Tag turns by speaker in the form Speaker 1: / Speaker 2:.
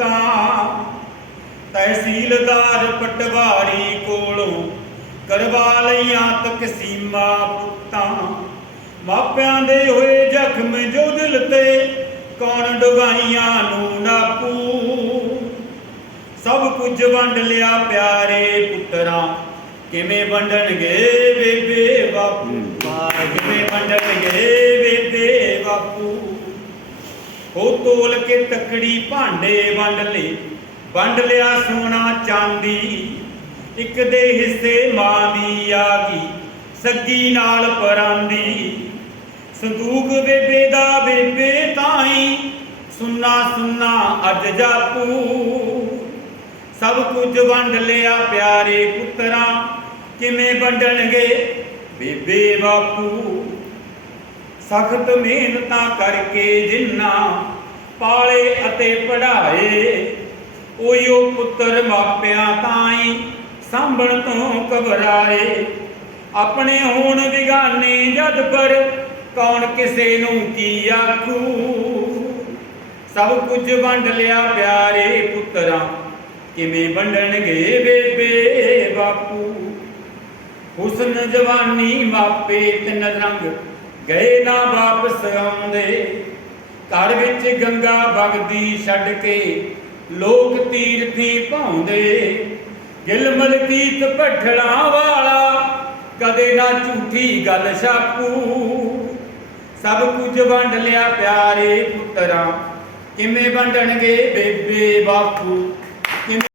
Speaker 1: ਪੁੱਤਾਂ ਤਹਿਸੀਲਦਾਰ ਪਟਵਾਰੀ ਕੋਲੋਂ ਕਰਵਾ ਲਈਆਂ ਤਕਸੀਮਾਂ ਪੁੱਤਾਂ। ਮਾਪਿਆਂ ਦੇ ਹੋਏ ਜ਼ਖਮ ਜੋ ਦਿਲ ਤੇ ਕੌਣ ਡੁਬਾਈਆਂ ਨੂੰ ਨਾਪੂ? ਸਭ ਕੁਝ ਵੰਡ ਲਿਆ ਪਿਆਰੇ ਪੁੱਤਰਾਂ। ਕਿਵੇਂ ਵੰਡਣਗੇ ਬੇਬੇ ਬਾਪੂ? ਕਿਵੇਂ ਵੰਡਣਗੇ ਉਹ ਤੋਲ ਕੇ ਤਕੜੀ ਭਾਂਡੇ ਵੰਡ ਲਏ ਵੰਡ ਲਿਆ ਸੋਨਾ ਚਾਂਦੀ, ਇੱਕ ਦੇ ਹਿੱਸੇ ਮਾਂ ਦੀ ਆ ਗਈ ਸੱਗੀ ਨਾਲ ਪਰਾਂਦੀ। ਸੰਦੂਕ ਬੇਬੇ ਦਾ ਬੇਬੇ ਤਾਈ ਸੁੰਨਾ ਸੁੰਨਾ ਅੱਜ ਜਾਪੂ। ਸਭ ਕੁਝ ਵੰਡ ਲਿਆ ਪਿਆਰੇ ਪੁੱਤਰਾਂ, ਕਿਵੇਂ ਵੰਡਣਗੇ ਬੇਬੇ ਬਾਪੂ? ਸਖਤ ਮਿਹਨਤਾਂ ਕਰਕੇ ਜਿੰਨਾ ਪਾਲੇ ਅਤੇ ਪੜ੍ਹਾਏ ਉਹੀਓ ਪੁੱਤਰ ਮਾਪਿਆਂ ਤਾਈ ਸਾਂਭਣ ਤੋਂ ਘਬਰਾਏ। ਆਪਣੇ ਹੋਣ ਵਿਗਾਨੇ ਜਦ ਪਰ ਕੌਣ ਕਿਸੇ ਨੂੰ ਕੀ ਆਖੂ? ਸਭ ਕੁਝ ਵੰਡ ਲਿਆ ਪਿਆਰੇ ਪੁੱਤਰਾਂ, ਕਿਵੇਂ ਵੰਡਣਗੇ ਬੇਬੇ ਬਾਪੂ? ਹੁਸਨ ਜਵਾਨੀ ਮਾਪੇ ਤਿੰਨ ਰੰਗ ਗਏ ਨਾ ਵਾਪਸ ਆਉਂਦੇ। ਘਰ ਵਿੱਚ ਗੰਗਾ ਵਗਦੀ ਛੱਡ ਕੇ ਲੋਕ ਤੀਰਥੀ ਭਾਉਂਦੇ। ਗਿਲ ਮਲਕੀਤ ਭਠੜਾ ਵਾਲਾ ਕਦੇ ਨਾ ਝੂਠੀ ਗੱਲ ਛਾਪੂ। ਸਭ ਕੁਝ ਵੰਡ ਲਿਆ ਪਿਆਰੇ ਪੁੱਤਰਾਂ। ਕਿਵੇਂ ਵੰਡਣਗੇ ਬੇਬੇ ਬਾਪੂ?